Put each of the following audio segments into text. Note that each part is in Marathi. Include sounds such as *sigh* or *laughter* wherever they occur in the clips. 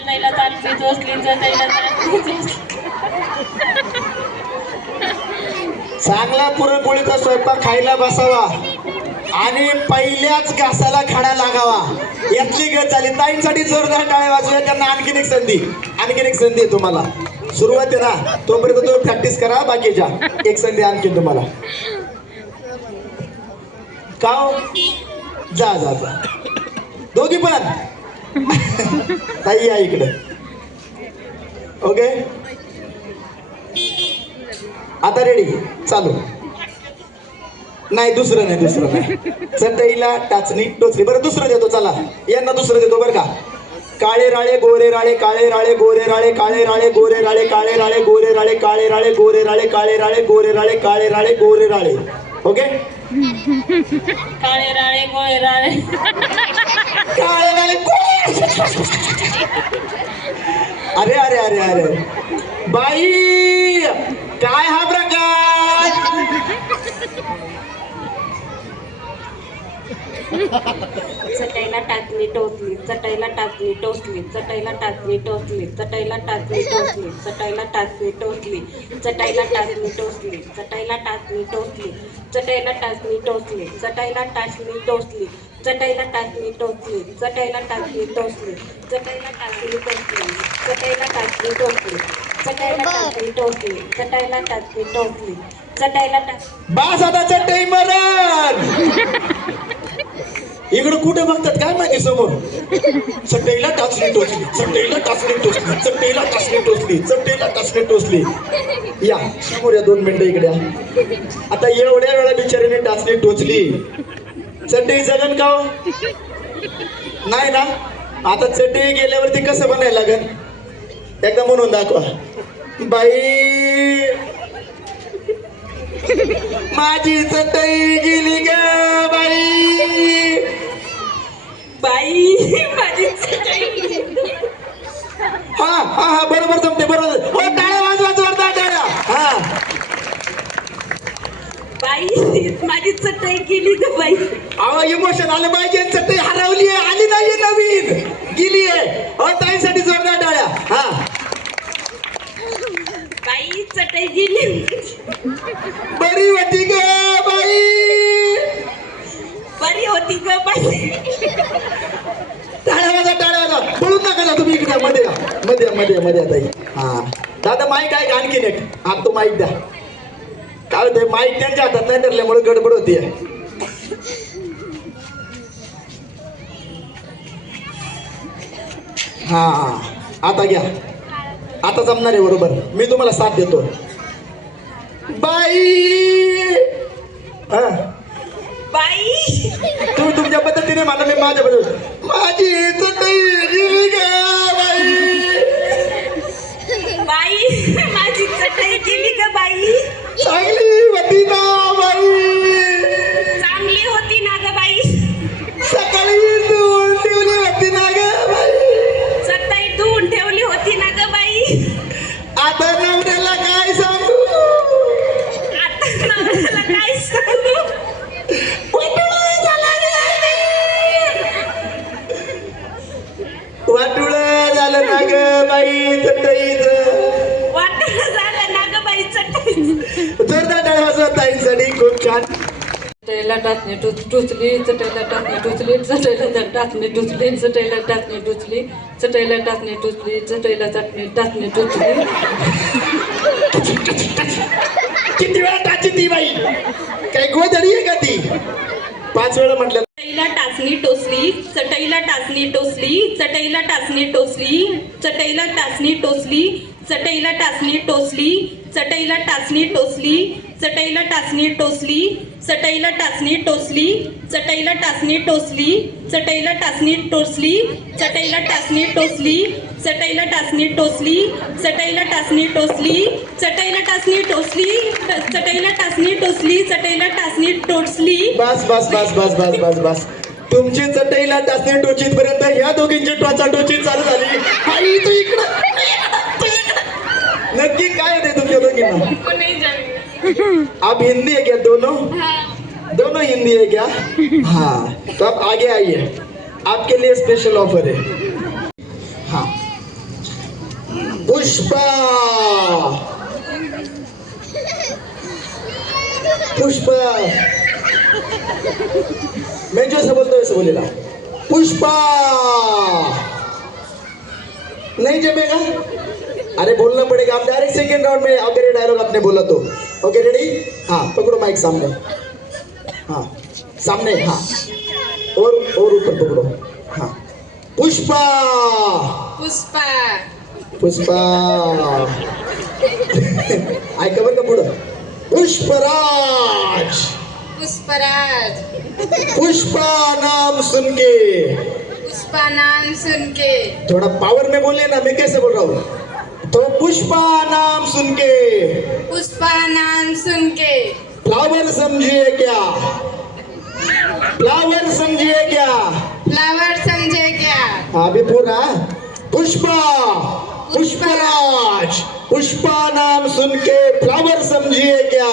तैला चाटणी टोचली चटईला चाटणी चांगला पुरणपोळीचा स्वयंपाक खायला बसावा. आणि पहिल्याच घासाला खडा लागावा. यातली गत झाली. ताईंसाठी जोरदार टाळे वाजूया त्यांना आणखीन एक संधी. आणखीन एक संधी आहे तुम्हाला. सुरुवात आहे ना. तोपर्यंत तुम्ही प्रॅक्टिस करा. बाकीच्या एक संधी आणखीन तुम्हाला. का जा जा जा. दोघी पण. *laughs* ताई या इकडं. ओके आता रेडी चालू. नाही दुसरं नाही दुसरं नाही. चटईला टाचणी टोचली बरं दुसरं देतो चला. यांना दुसरं देतो बरं का? काळे राळे गोरे राळे काळे राळे गोरे राळे काळे राळे गोरे राळे काळे राळे गोरे राळे काळे राळे गोरे राळे काळे राळे गोरे राळे काळे राळे गोरे राळे. ओके काले राड़े गोले काले राड़े अरे अरे अरे अरे। बाई काय हा प्रकार? चटईला टाचणी टोचली चटईला टाचणी टोचली चटईला टाचणी टोचली चटईला टाचणी टोचली चटईला टाचणी टोचली चटईला टाचणी टोचली चटईला टाचणी टोचली चटईला टाचणी टोचली चटईला टाचणी टोचली चटईला टाचणी टोचली चटईला टाचणी टोचली चटईला टाचणी टोचली चटईला टाचणी टोचली चटईला टाचणी टोचली चटईला टाचणी टोचली चटईला टाच बास आता चटई मरण इकडं कुठे बघतात? काय माहिती समोर? चटईला टाचणी टोचली चटईला टाचणी टोचली चटईला टाचणी टोचली चटईला टाचणी टोचली. या समोर या दोन मिनिटं इकडे या. आता एवढ्या वेळा बिचारीने टाचणी टोचली. चटई जगन का हो? नाही ना? आता चटई गेल्यावरती कसं बनायला लागन? एकदा म्हणून दाखवा. बाई माझी चटई गेली ग बाई. बाई माझी चटई हा हा हा बरोबर जमते बरोबर. हो टाळ्या वाजवा जोरदार टाळ्या. हा. बाई माझी चटई गेली ग बाई. अहो इमोशन आलं पाहिजे. चटई हरवली आहे आली नाहीये नवीन. गेली आहे हो ताईसाठी जोरदार टाळ्या. हा. बाई चटई गेली. बरी होती ग. बाई बरी बाई टाळ्या वाजा टाळ्या वाजा. पळून नका ना तुम्ही इकडे. मध्ये या. मध्ये या, मध्ये या, मध्ये आता हा. दादा माईक आहे का? आणखीन एक. हा तो माईक द्या. काय होतंय? माईक त्यांच्या हातात नाही धरल्यामुळे गडबड होतीये हा. आता घ्या. आता जमणार आहे बरोबर. मी तुम्हाला साथ देतो. बाई! हा. बाई. तुम्ही तुमच्या पद्धतीने म्हणा मी माझ्या पद्धतीने माझी चटई गेली ग बाई? बाई माझी चटई गेली ग बाई? चांगली होती ना बाई. टाचणी टुच टुचली चटईला टाचणी टुचली चटईला टाचणी टुचली चटईला टाचणी टुचली चटईला टाचणी टुचली चटईला चटणी टाचणी टुचली किती वेळा टाची ती बाई? काय गोधडी आहे का ती? पाच वेळा म्हटलं. चटईला टाचणी टोचली चटईला टाचणी टोचली चटईला टाचणी टोचली चटईला टाचणी टोचली चटईला टाचणी टोचली चटईला टाचणी टोचली चटईला टाचणी टोचली चटईला टाचणी टोचली चटईला टाचणी टोचली चटईला टाचणी टोचली चटईला टाचणी टोचली चटईला टाचणी टोचली चटईला टाचणी टोचली चटईला टाचणी टोचली चटईला टाचणी टोचली चटईला टाचणी टोचली बस बस बस बस बस बस बस तुमची चटईला टाचणी टोचीत पर्यंत ह्या दोघींची टोचा टोची चालू झाली आई तू इकडं तू इकडं. नक्की काय होते तुमच्या दोघींना *laughs* आप हिंदी है क्या दोनों? दोनों हिंदी है क्या? *laughs* हाँ तो आप आगे आइए। आपके लिए स्पेशल ऑफ़र है। हाँ। पुष्पा! पुष्पा! मैं जो ऐसा बोलता हूँ वैसे बोलेगा पुष्पा! नहीं जमेगा? अरे बोलना पड़ेगा आप डायरेक्ट सेकेंड राउंड में अगर ये डायलॉग आपने बोला तो। ओके रेडी हाँ पकड़ो माइक सामने। हाँ सामने हाँ। और और ऊपर पकड़ो। हाँ। पुष्पा! पुष्पा। पुष्पा! ऐका बरं का पुढं पुष्पराज! पुष्पराज। पुष्पा नाम सुन के। पुष्पा नाम सुन के। थोड़ा पावर में बोलिए ना मैं कैसे बोल रहा हूँ? पुष्पा नाम सुन के पुष्पा नाम सुन के फ्लावर समझिए क्या? फ्लावर समझिए क्या? फ्लावर समझे क्या? हाँ भी पूरा पुष्पा पुष्पराज पुष्पा नाम सुन के फ्लावर समझिए क्या?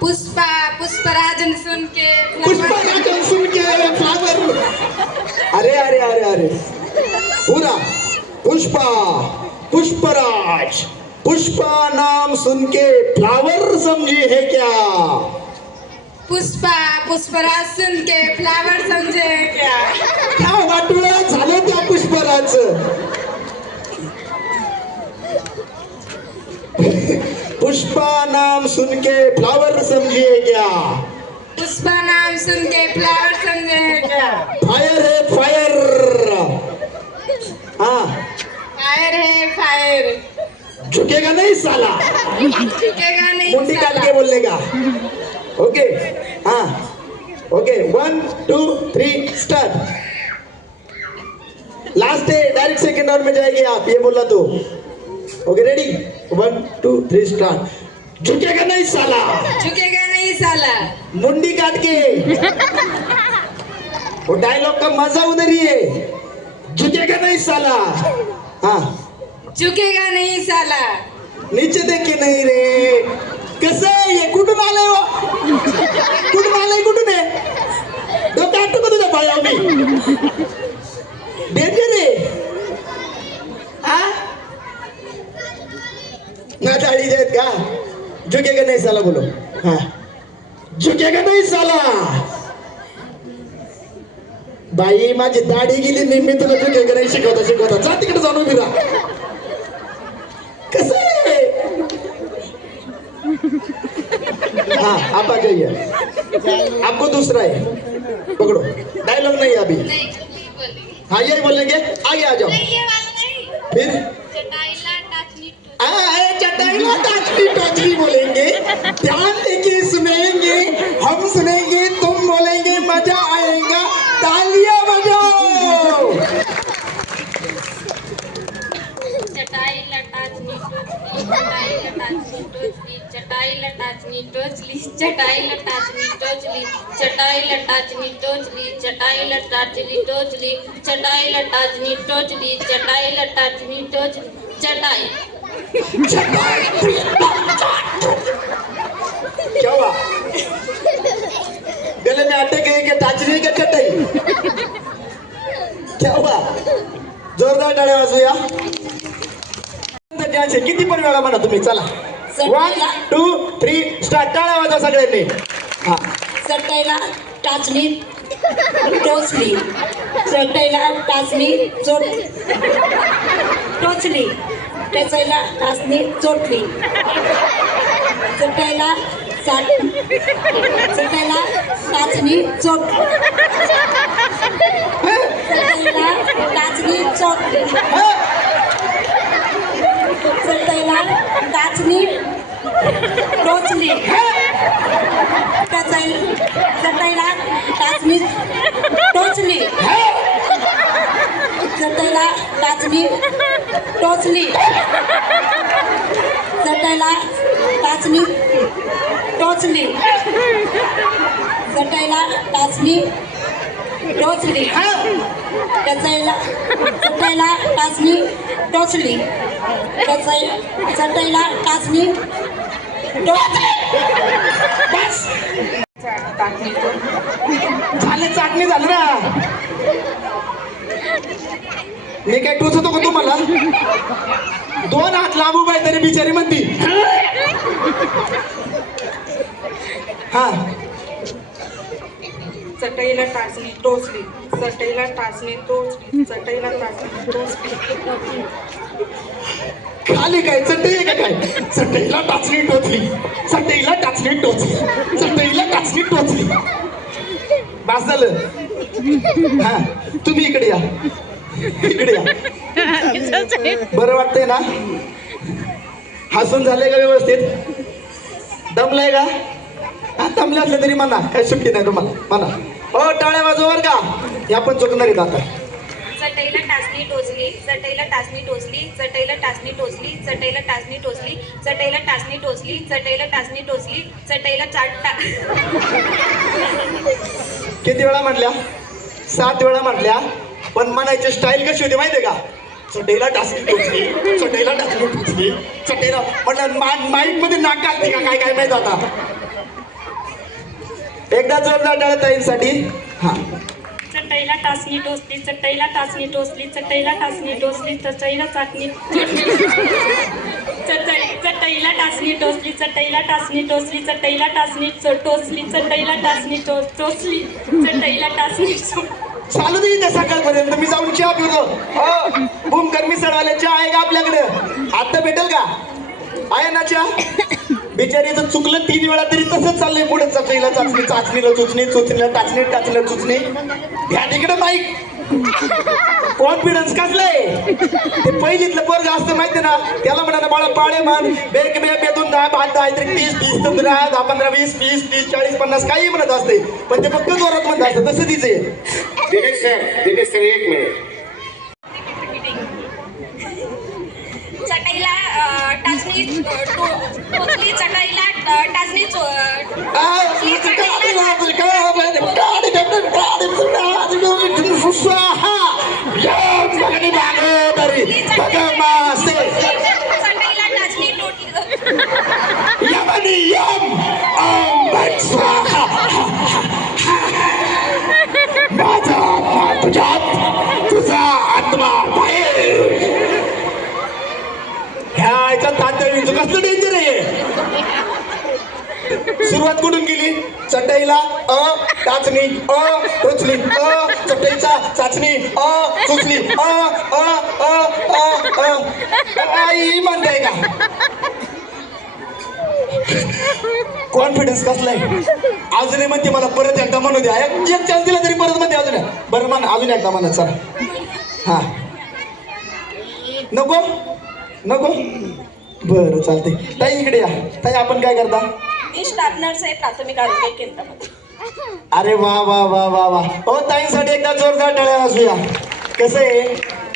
पुष्पा पुष्पराजन सुन के पुष्पा सुन के फ्लावर। अरे अरे अरे अरे। पूरा। पुष्पा पुष्पराज. पुष्पा नाम सुन के फ्लावर समझे है क्या? पुष्पा पुष्पराज सुन के फ्लावर समझे क्या? क्या वाटोळा झालं त्या पुष्पराज? पुष्पा नाम सुन के फ्लावर समझिए क्या? पुष्पा नाम सुन के फ्लावर समझे क्या? है फायर है झुकेगा नहीं साला। झुकेगा नहीं मुंडी काट। के बोलने का ओके हाँ। Okay one two three start last है डायरेक्ट सेकेंड राउंड में जाएगी आप ये बोला तो। Okay ready one two three start झुकेगा नहीं साला। झुकेगा नहीं साला। मुंडी काट के। वो डायलॉग का मज़ा उधर ही है। झुकेगा नहीं साला। हाँ। चुकेगा नहीं साला। नीचे देखे नाही रे। कसं आहे कुठून आलंय हो? कुठून आलंय कुठून आहे डोकं आटू का तुझ्या पायावर मी डेंजर आहे हा ना दाढी देत का झुकेगा नाही साला बोलो। हा। झुकेगा नाही साला। बाई माझी दाढी गेली नेहमी तुला झुकेगा नाही शिकवता शिकवता. जा तिकडे जाणून फिरा हाँ आप आ जाइए। आपको दूसरा है। पकड़ो। डायलॉग नहीं अभी। हाँ यही बोलेंगे आगे आ जाओ। फिर? टाचनी टोचनी बोलेंगे। ध्यान देखिए सुनेंगे हम सुनेंगे तुम बोलेंगे मज़ा चटाई लटाचनी टोचली चटाई लटाचनी टोचली चटाई लटाचनी टोचली चटाई लटाचनी टोचली चटाई लटाचनी टोचली चटाई लटाचनी टोचली चटाई. क्या हुआ गले में आटे गई क्या टाचनी का चटाई क्या हुआ जोरदार टाळ्या वाजूया किती पण वेळा म्हणा तुम्ही चला। वन टू थ्री स्टार्ट टाळ्या वाजवा सगळ्यांनी. हा. चटईला टाचणी टोचली. चटईला टाचणी चोट टोचली. टचाईला टाचणी चोटली. चटईला चाट चटईला टाचणी चोट चटईला टाचणी चोटली चटईला टाचणी टोचली टचाई चटईला टाचणी टोचली चटईला मी टोचली जटायला टाचणी टोचली जटायला टाचणी टोचली टचाईला चटायला टाचणी टोचली टचाई चटायला टाचणी टोचली झालं चाटणी झालं ना. मी काय टोचतो का तुम्हाला? दोन हात लांब उभा आहे तरी बिचारी म्हणती. हा. चटईला टाचणी टोचली. चटईला टाचणी टोचली. चटईला टाचणी टोचली. खाली काय? चटई का काय? चटईला टाचणी टोचली. चटईला टाचणी टोचली. चटईला टाचणी टोचली. बास झालं. हा तुम्ही इकडे या. इकडे या. बरं वाटतंय ना? हसून झालंय का व्यवस्थित? दमलंय का? दमले असलं तरी म्हणा काही सुट्टी नाही तुम्हाला म्हणा. हो टाळ्या वाजवर का? या पण चुकणार आहेत आता. चटईला टाचणी टोचली चटईला टाचणी टोचली चटईला टाचणी टोचली चटईला टाचणी टोचली चटईला टाचणी टोचली चटईला टाचणी टोचली चटईला चाट किती वेळा म्हटल्या? सात वेळा म्हटल्या? पण म्हणायची स्टाईल कशी होती माहितीये का? चटेला टाचली टोचली चटेला टाचली टोचली चटईला म्हटलं माईकमध्ये नाक घालते का? काय काय माहीत आता? एकदा जोरदार टाळ्या ताईंसाठी हा. चटईला टाचणी टोचली चटईला टाचणी टोचली चटईला टाचणी टोचली चटईला चाचणी चटई चटईला टाचणी टोचली चटईला टाचणी टोचली चटईला टाचणी टोचली चटईला टाचणी टोचली चटईला टाचणी चालू दे इथे सकाळपर्यंत. मी जाऊन चहा पिवलो भूमकर बुम कर्मी चहा आहे का आपल्याकडे? आता भेटेल का? आहे ना चहा? बिचारीचं चुकलं तीन वेळा तरी तसंच चाललंय पुढे. चाचणीला चाचणी चाचणीला चुचणी चुचणीला टाचणी टाचणीला चुचणी. ह्या तिकडे माईक. *laughs* कॉन्फिडन्स कसलंय ते पहिलीतलं पोरग असतं माहिती ना? त्याला म्हणा बाळा पाळे मान बेक बे दहा पाच दहा तरी तीस तीस दहा दहा पंधरा वीस तीस तीस चाळीस पन्नास काही म्हणत असते. पण ते फक्त जोरात म्हणत असतं तसं तिचे दिनेश सर दिनेश सर एक मिनिट. टाचणी टोचली चटाईला टाचणी चटाईला सुरुवात कुठून केली? चटईला अ टाचणी अ टोचली अ चटईचा चाचणी अ चुचली अ अ अ अ अ. आई म्हणताय का? कॉन्फिडन्स कसलाय? अजूनही म्हणते मला परत एकदा म्हणू द्या. एक चान्स दिला तरी परत म्हणते अजून. बरं मान अजून एकदा म्हणा चला. हा. नको? नको? बरं चालते ताई इकडे या. ताई आपण काय करता? मी स्टाफ आहे प्राथमिक आरोग्य केंद्रामध्ये. अरे वा वा वा वा वा. हो ताईंसाठी एकदा जोरदार टाळ्या वाजूया. कसं आहे?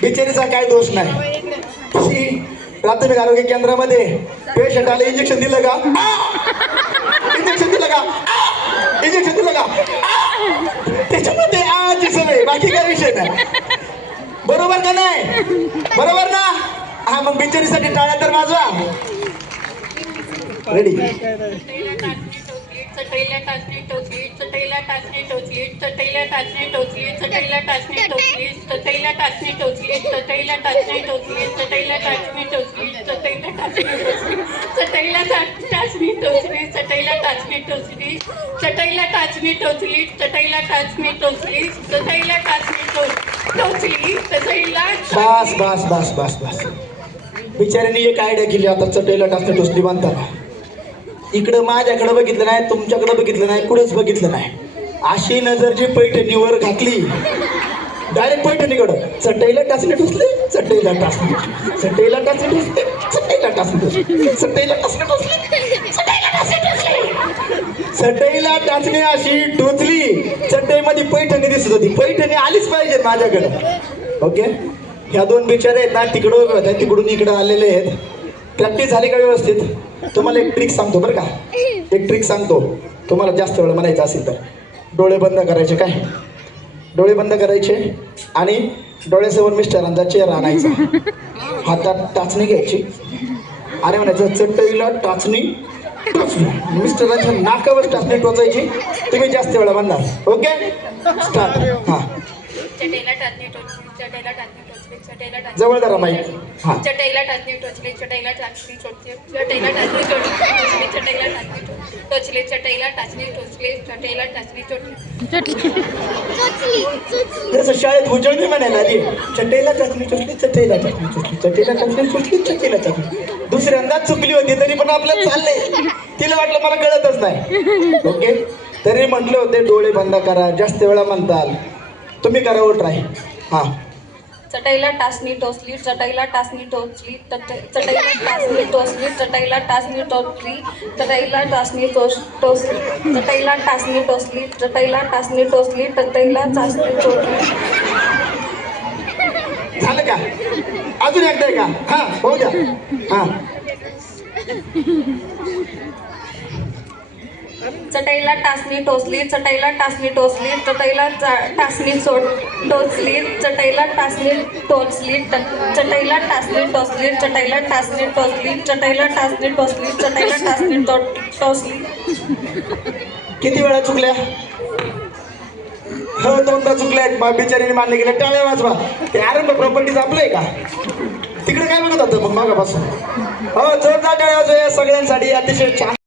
बिचारीचा काय दोष नाही. प्राथमिक आरोग्य केंद्रामध्ये पेशंट आले इंजेक्शन दिलं का? इंजेक्शन दिलं का? इंजेक्शन दिलं का? त्याच्यामध्ये आजची सवय बाकी काय विषय नाही. बरोबर का नाही? बरोबर ना? हा मग बिचारीसाठी टाळ्या तर वाजवा. रेडी चटईला टाचणी टोचली चटईला टाचणी टोचली चटईला टाचणी टोचली चटईला टाचणी टोचली चटईला टाचणी टोचली चटईला टाचणी टोचली चटईला टाचणी टोचली चटईला टाचणी टोचली चटईला टाचणी टोचली चटईला टाचणी टोचली चटईला टाचणी टोचली चटईला टाचणी टोचली चटईला टाचणी टोचली चटईला बस बस बस बस बस बिचाऱ्यांनी एक आयडिया केली आता चटईला टाचणी टोचली बांधताना इकडं माझ्याकडं बघितलं नाही तुमच्याकडं बघितलं नाही कुठंच बघितलं नाही. अशी नजर जी पैठणीवर घातली डायरेक्ट पैठणीकडं. चटईला टाचणी टोचली चटईला टाचणी चटईला टाचणी टोचली चटईला टाचणी टोचली चटईला टाचणी टोचली चटईला टाचणी चटईला टाचणी अशी टोचली चटईमध्ये पैठणी दिसत होती. पैठणी आलीच पाहिजे माझ्याकडं. ओके ह्या दोन बिचारे आहेत ना तिकडं तिकडून इकडं आलेले आहेत. प्रॅक्टिस झाली का व्यवस्थित? तुम्हाला एक ट्रिक सांगतो बरं का. एक ट्रिक सांगतो. तुम्हाला जास्त वेळ म्हणायचं असेल तर. डोळे बंद करायचे काय? डोळे बंद करायचे आणि डोळ्यासमोर मिस्टरांचा चेहरा आणायचा. हातात टाचणी घ्यायची. आणि म्हणायचं चटईला टाचणी टाचणी मिस्टरांच्या नाकावर टाचणी टोचायची. तुम्ही जास्त वेळा म्हणणार. ओके स्टार्ट हां. चटईला टाचणी जवळ जरा माईक हा चटईला टाचणी टोचली चटईला टाचणी टोचली चटईला टाचणी टोचली चटईला टाचणी टोचली चटईला टाचणी टोचली चटईला टाचणी टोचली जसं शाळेत उजळणी म्हणायला आली चटईला चटईला टाचणी टोचली चटईला टाचणी टोचली चटईला टाचणी दुसऱ्यांदा चुकली होती तरी पण आपल्याला चाललंय तिला वाटलं मला कळतच नाही ओके तरी म्हटले होते डोळे बंद करा जास्त वेळा म्हणताल तुम्ही करा हो ट्राय हा चटईला टाचणी टोचली चटईला टाचणी टोचली चटईला टाचणी टोचली चटईला टाचणी टोचली चटईला टाचणी टोच टोचली चटईला टाचणी टोचली चटईला टाचणी टोचली चटईला टाचणी टोचली झालं का? अजून एकदा का? हा हो द्या. हा. चटईला टाचणी टोचली चटईला टाचणी टोचली चटईला चा- टाचणी सोड टोचली चटईला टाचणी टोचली चटईला टाचणी टोचली चटईला टाचणी टोचली चटईला टाचणी टोचली चटईला टाचणी टोचली. किती वेळा चुकल्या? हो दोनदा चुकल्या. आहेत बिचारीने मानले गेले टाळ्या वाजवा. ते आरंभ प्रॉपर्टीज आपलंय का? तिकडे काय बघत होतं मग मागापासून हो जोरदार टाळ्या वाजवा सगळ्यांसाठी. अतिशय छान.